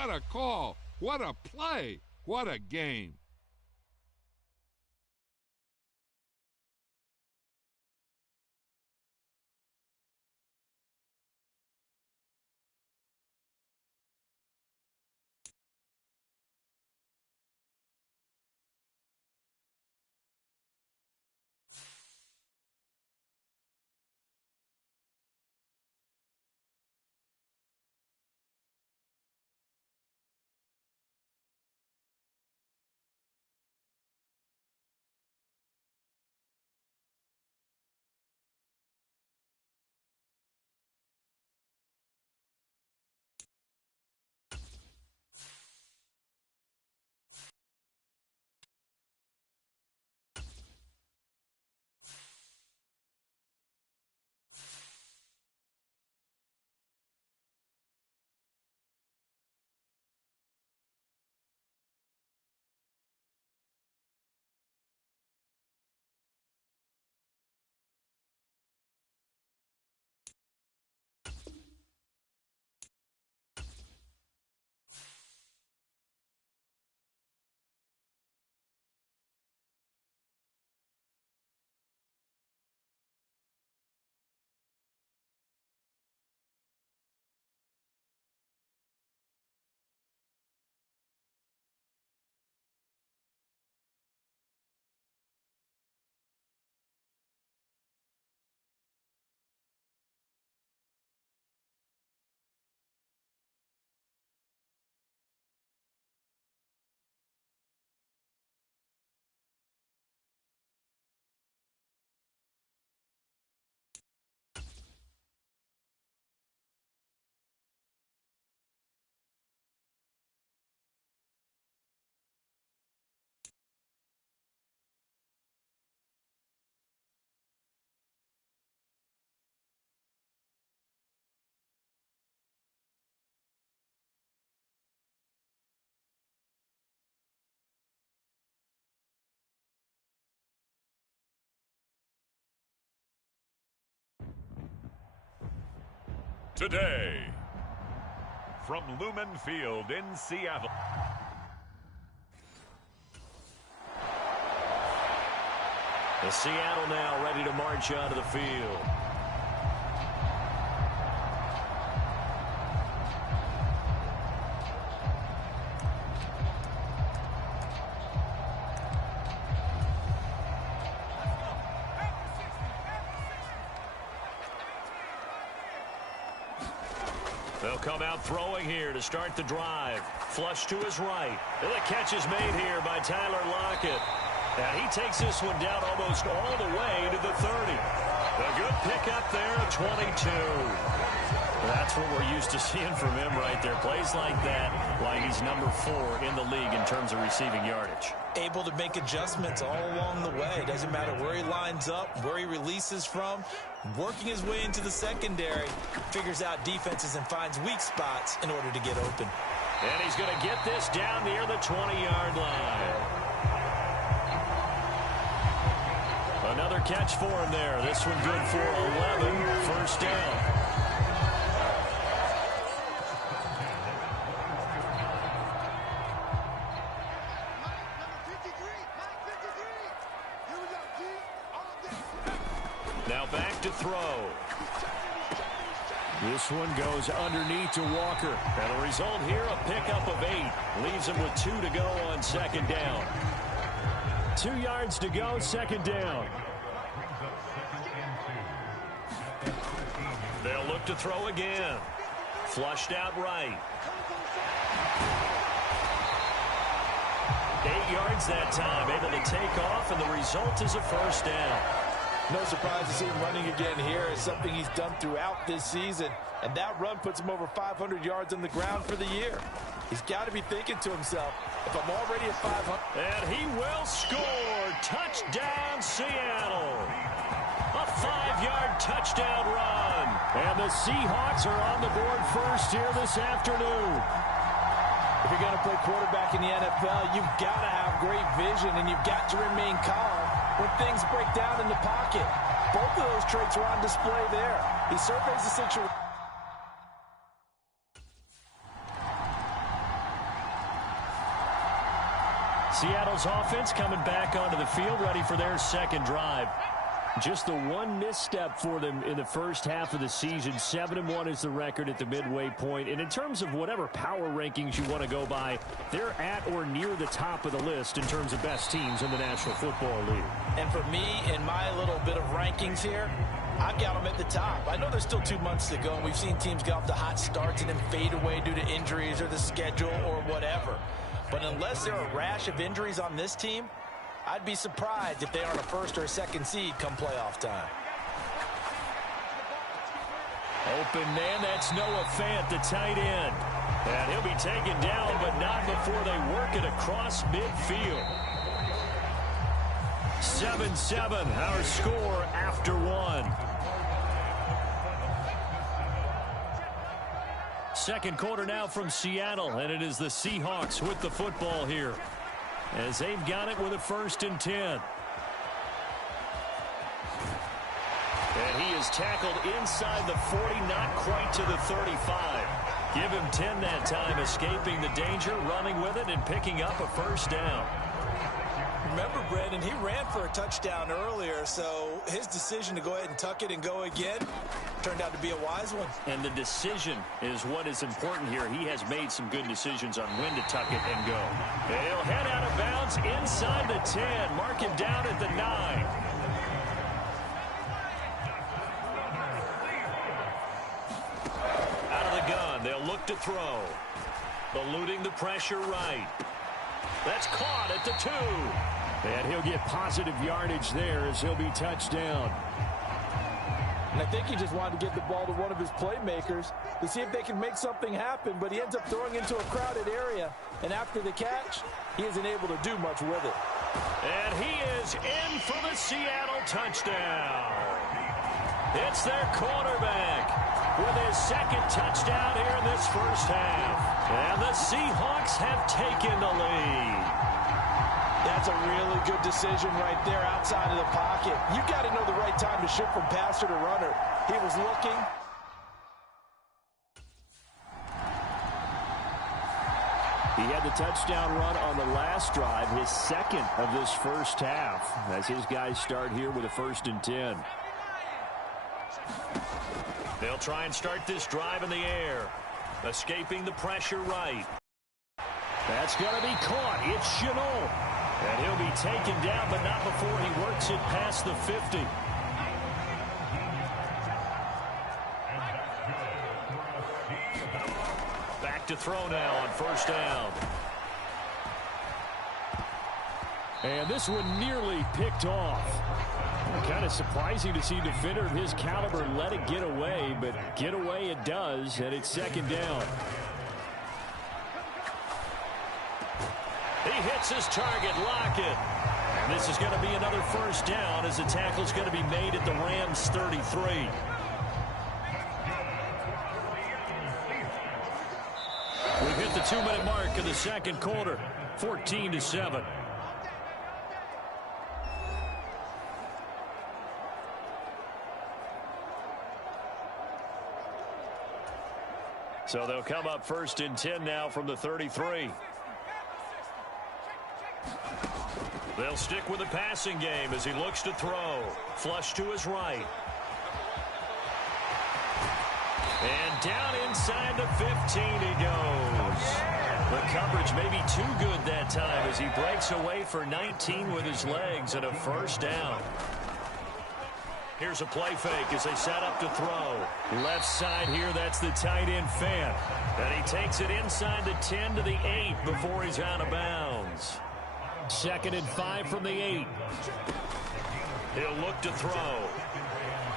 What a call. What a play. What a game. Today, from Lumen Field in Seattle. The Seattle now ready to march onto the field. They'll come out throwing here to start the drive. Flush to his right. And the catch is made here by Tyler Lockett. Now he takes this one down almost all the way to the 30. A good pickup there at 22. That's what we're used to seeing from him right there. Plays like that, like he's number 4 in the league in terms of receiving yardage. Able to make adjustments all along the way. Doesn't matter where he lines up, where he releases from. Working his way into the secondary, figures out defenses and finds weak spots in order to get open. And he's going to get this down near the 20-yard line. Another catch for him there. This one good for 11. First down. Now back to throw. This one goes underneath to Walker. And the result here, a pickup of 8. Leaves him with 2 to go on second down. 2 yards to go, second down. They'll look to throw again. Flushed out right. 8 yards that time, able to take off, and the result is a first down. No surprise to see him running again here. It's something he's done throughout this season. And that run puts him over 500 yards on the ground for the year. He's got to be thinking to himself, if I'm already at 500. And he will score. Touchdown, Seattle. A 5-yard touchdown run. And the Seahawks are on the board first here this afternoon. If you're going to play quarterback in the NFL, you've got to have great vision, and you've got to remain calm when things break down in the pocket. Both of those traits are on display there. He surveys the situation. Seattle's offense coming back onto the field, ready for their second drive. Just the one misstep for them in the first half of the season. 7-1 is the record at the midway point. And in terms of whatever power rankings you want to go by, they're at or near the top of the list in terms of best teams in the National Football League. And for me, in my little bit of rankings here, I've got them at the top. I know there's still 2 months to go, and we've seen teams get off to hot starts and then fade away due to injuries or the schedule or whatever. But unless there are a rash of injuries on this team, I'd be surprised if they aren't a first or a second seed come playoff time. Open man, that's Noah Fant, the tight end. And he'll be taken down, but not before they work it across midfield. 7-7, our score after one. Second quarter now from Seattle, and it is the Seahawks with the football here, as they've got it with a 1st and 10. And he is tackled inside the 40, not quite to the 35. Give him 10 that time, escaping the danger, running with it, and picking up a 1st down. Remember, Brandon, he ran for a touchdown earlier, so his decision to go ahead and tuck it and go again turned out to be a wise one. And the decision is what is important here. He has made some good decisions on when to tuck it and go. And he'll head out of bounds inside the 10. Mark him down at the 9. Out of the gun, they'll look to throw. Eluding the pressure right. That's caught at the 2. And he'll get positive yardage there as he'll be touched down. And I think he just wanted to get the ball to one of his playmakers to see if they can make something happen, but he ends up throwing into a crowded area. And after the catch, he isn't able to do much with it. And he is in for the Seattle touchdown. It's their quarterback with his 2nd touchdown here in this first half. And the Seahawks have taken the lead. That's a really good decision right there outside of the pocket. You've got to know the right time to shift from passer to runner. He was looking. He had the touchdown run on the last drive, his 2nd of this first half, as his guys start here with a 1st and 10. They'll try and start this drive in the air. Escaping the pressure right. That's going to be caught. It's Chenault. And he'll be taken down, but not before he works it past the 50. Back to throw now on 1st down. And this one nearly picked off. Kind of surprising to see a defender of his caliber let it get away, but get away it does, and it's 2nd down. He hits his target, Lockett. And this is going to be another 1st down as the tackle's going to be made at the Rams' 33. We've hit the 2-minute mark of the second quarter, 14-7. So they'll come up 1st and 10 now from the 33. They'll stick with the passing game as he looks to throw. Flush to his right. And down inside the 15 he goes. The coverage may be too good that time as he breaks away for 19 with his legs and a 1st down. Here's a play fake as they set up to throw. Left side here, that's the tight end Fant. And he takes it inside the 10 to the 8 before he's out of bounds. 2nd and 5 from the 8. He'll look to throw.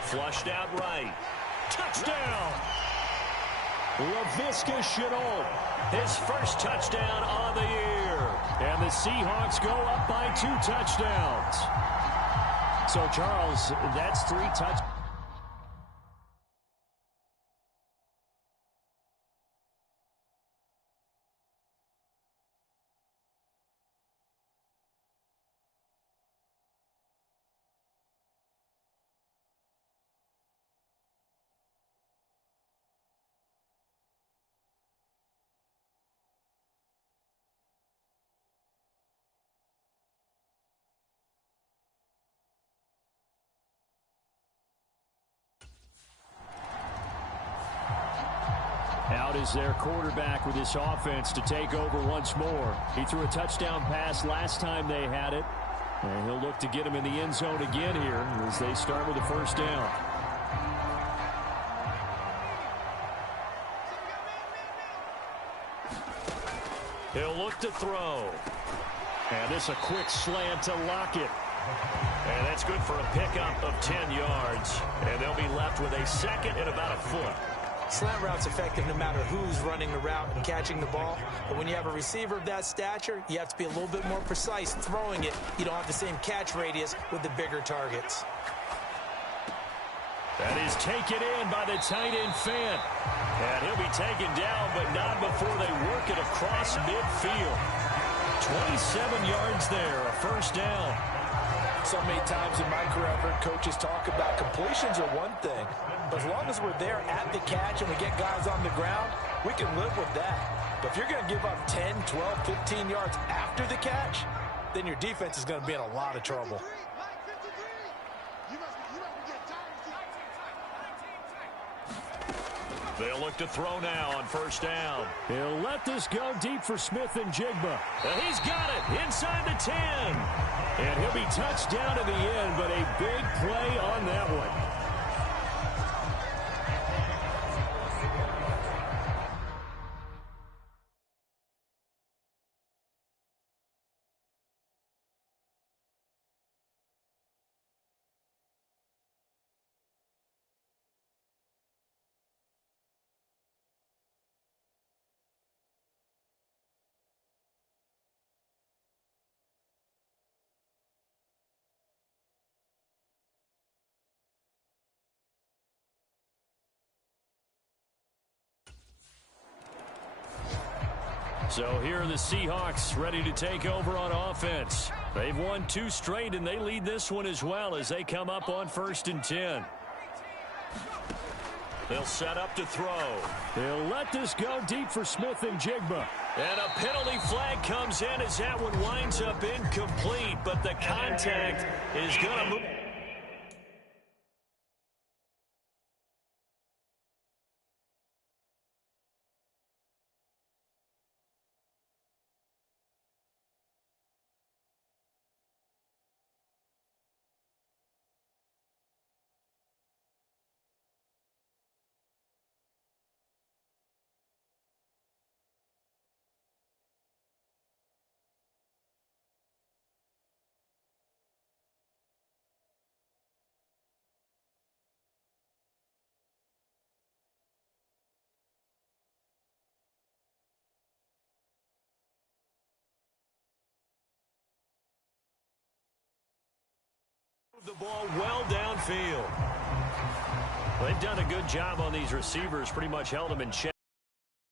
Flushed out right. Touchdown! Laviska Shenault, his 1st touchdown on the year. And the Seahawks go up by 2 touchdowns. So, Charles, that's 3 touchdowns. out is their quarterback with this offense to take over once more. He threw a touchdown pass last time they had it. And he'll look to get him in the end zone again here as they start with a first down. He'll look to throw. And this a quick slant to Lockett. And that's good for a pickup of 10 yards. And they'll be left with a second and about a foot. Slant route's effective no matter who's running the route and catching the ball. But when you have a receiver of that stature, you have to be a little bit more precise throwing it. You don't have the same catch radius with the bigger targets. That is taken in by the tight end Fant. And he'll be taken down, but not before they work it across midfield. 27 yards there, a first down. So many times in my career, I've heard coaches talk about completions are one thing. But as long as we're there at the catch and we get guys on the ground, we can live with that. But if you're going to give up 10, 12, 15 yards after the catch, then your defense is going to be in a lot of trouble. They'll look to throw now on first down. He'll let this go deep for Smith and Jigba. And he's got it inside the 10. And he'll be touched down in the end, but a big play on that one. So here are the Seahawks ready to take over on offense. They've won 2 straight, and they lead this one as well as they come up on 1st and 10. They'll set up to throw. They'll let this go deep for Smith and Jigba. And a penalty flag comes in as that one winds up incomplete, but the contact is going to move. The ball well downfield. They've done a good job on these receivers, pretty much held them in check,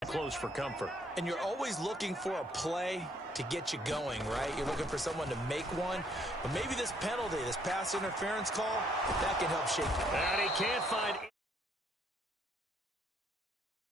close for comfort. And you're always looking for a play to get you going, right? You're looking for someone to make one. But maybe this penalty, this pass interference call, that can help shake you. And he can't find